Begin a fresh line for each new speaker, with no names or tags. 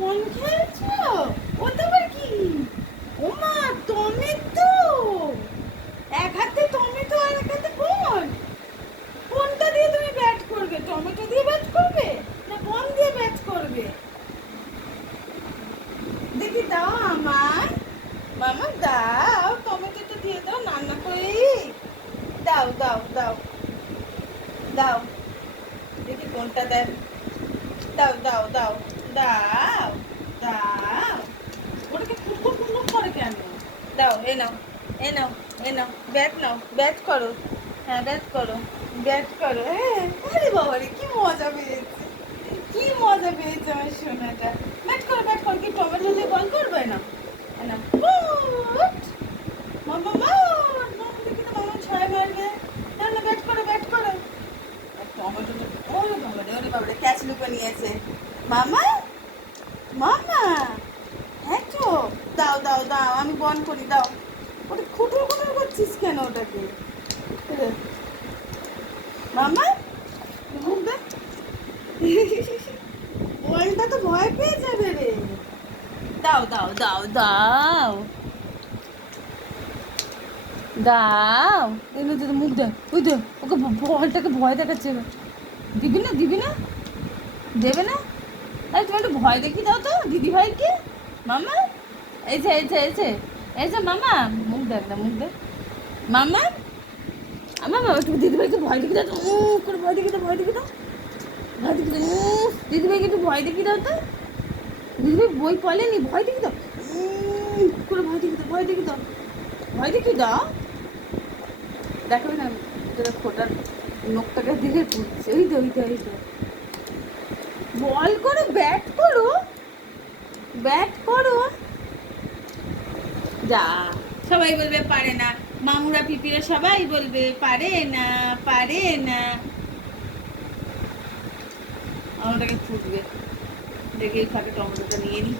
বন খেলছো ওটা আবার কি? ওমা, টমেটো! এক হাতে টমেটো আর এক হাতে বন। কোনটা দিয়ে তুমি ব্যাট করবে, টমেটো দিয়ে ব্যাট করবে না বন দিয়ে ব্যাট করবে? দেখি দাও আমার মামা, দাও, টমেটোটা দিয়ে দাও রান্না করে দাও দাও দাও। দাও। দেখি কোনটা দাও দাও দাও দাও দাও ওটাকে ফুটফুট ফুটফুট করে কেন দাও, এ নাও এ নাও এ নাও, ব্যাট নাও, ব্যাট করো। হ্যাঁ ব্যাট করো ব্যাট করো। হ্যাঁ আরে বাবা রে, কি মজা পেয়েছে। কি মজা পেয়েছে আমার সোনাটা। ব্যাট করো ব্যাট করো, কি টমেটো দিয়ে বল করবে না? মামা দেখি তো মামা ছয় মারবে। না না, ব্যাট করো ব্যাট করো। টমেটোটা, ওরে বাবা ওরে ক্যাচ নিয়েছে। মামা হ্যাঁ তো দাও দাও দাও আমি বন করি, দাও। ওটা খুটুর খুটুর করছিস কেন ওটাকে? মামা বলটা তো ভয় পেয়ে যাবে রে। দাও দাও দাও দাও। দাও। এনে তো মুখ দে, ওই দে, ওকে বলটাকে ভয় দেখাচ্ছে দিবি না দিবি না? দেবে না? তাই তুমি একটু ভয় দেখি দাও তো দিদি ভাইকে মামা এই যে এই যে এই যে এই যে মামা মুখ দেখ না মুখ দেখ। মামা? আমার বাবা একটু দিদি ভাইকে ভয় দেখি দাও উম করে ভয় দেখি দাও ভয় দেখি দাও। ভয় দেখি দাও উম, দিদি একটু ভয় দেখি দাও তো। দিদি ভাই বই পড়েনি ভয় দেখি দাও। করে ভয় দেখি দাও ভয় দেখি দাও। ভয় দেখি দাও। দেখো না তোরা ফোটার নোকটাকে দিকে ঘুরছে ওই তো ওই তো ওই তো। বল করো ব্যাট করো। ব্যাট করো। যা। সবাই বলবে, পারে না। মামুরা, পিপিরা সবাই বলবে, পারে না পারে না। আমাটাকে ফুটবে। দেখে এই ফাঁকে টমেটোটা নিয়ে নি।